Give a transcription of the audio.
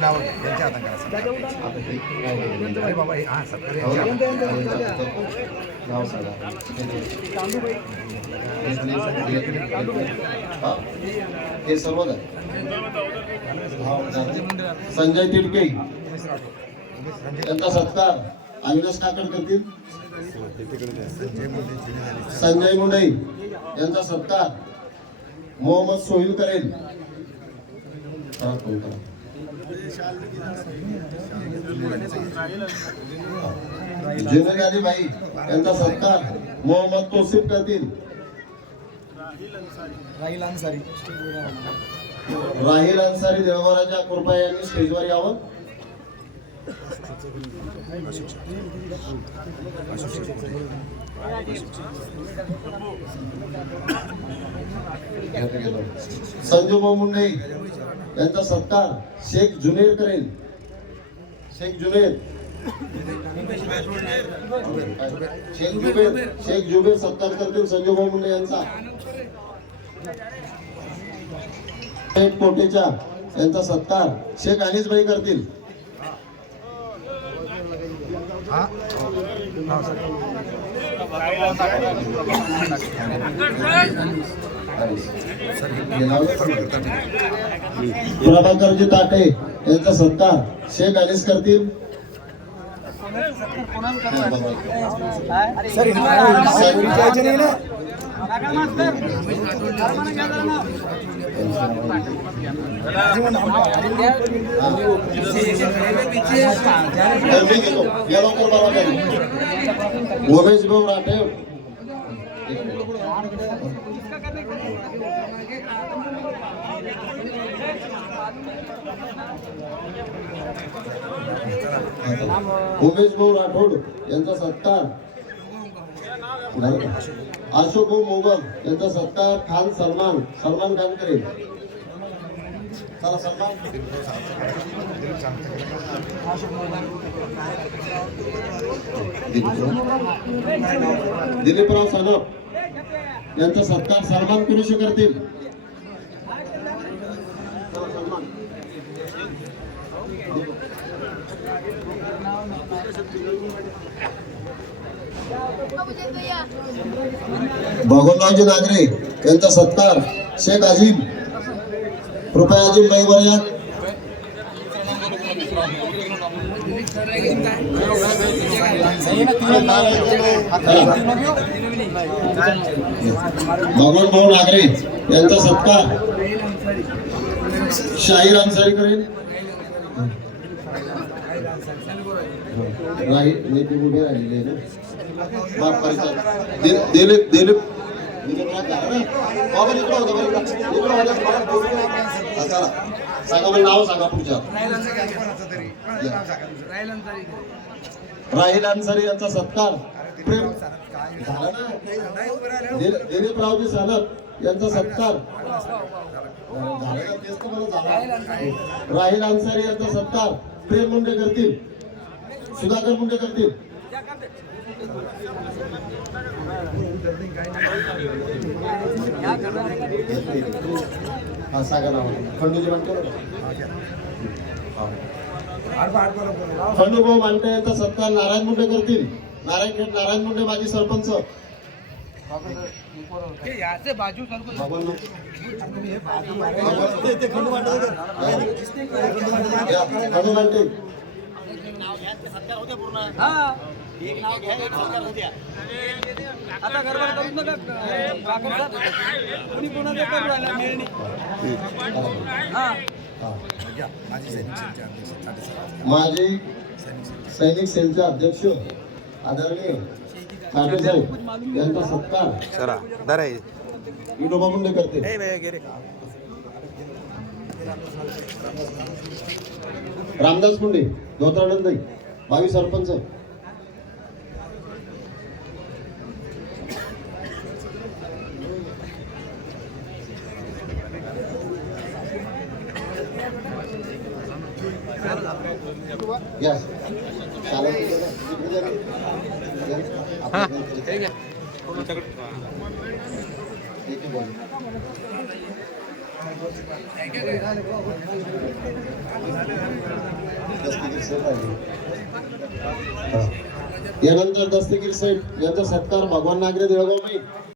त्यांच्या हातात करा बाबा. हां सरकारी नाव सांगा. हे सर्व संजय तिडके यांचा सत्कार अविनाश काकड करतील. संजय मुंडे यांचा सत्कार मोहम्मद सोहिल करेल. जुनेद अली भाई यांचा सत्कार मोहम्मद तोसिफ करतील. राहिल अन्सारी देवराजा कृपा यांनी स्टेजवर यावं. संजू मुंडे यांचा सत्कार शेख जुनेर करेल. शेख जुबेर सत्कार करतील संजू मुंडे यांचा. कोटेचा यांचा सत्कार शेख अनिस भाई करतील. प्रभाकरजी ताटे यांचा सत्कार शेख अनिस करतील. उमेश भाऊ राठे उमेश भाऊ राठोड यांचा सत्कार. अशोक भाऊ मोगल यांचा सत्कार खान सलमान खान करेल. चला सलमान. दिलीपराव सानप यांचा सत्कार सलमान कुरेशी करतील. भगवानरावजी नागरे यांचा सत्कार शेख अजीम कृपया अजीम भाई वरयात. भगवान भाऊ नागरे यांचा सत्कार शाहीर अन्सारी करेल. दिलीप सांगा मला नाव सांगा पुढच्या. राहिल अन्सारी यांचा सत्कार प्रेम दिलीपरावजी सानप यांचा सत्कार राहिल अन्सारी यांचा सत्कार प्रेम मुंडे करतील. सुधाकर मुंडे करतील. खंडूभाऊ मांडे यांचा सत्कार नारायण मुंडे करतील. नारायण मुंडे माजी सरपंच. माजी सैनिक सेलचे अध्यक्ष आदरणीय ठाकरे साहेब यांचा सत्कार विनोबा मुंडे करते. रामदास मुंडे धोत्रानंद भावी सरपंच. Yes. दस्तगीर साहेब आले. यानंतर दस्तगीर साहेब यांचा सत्कार भगवान नागरे देवगाव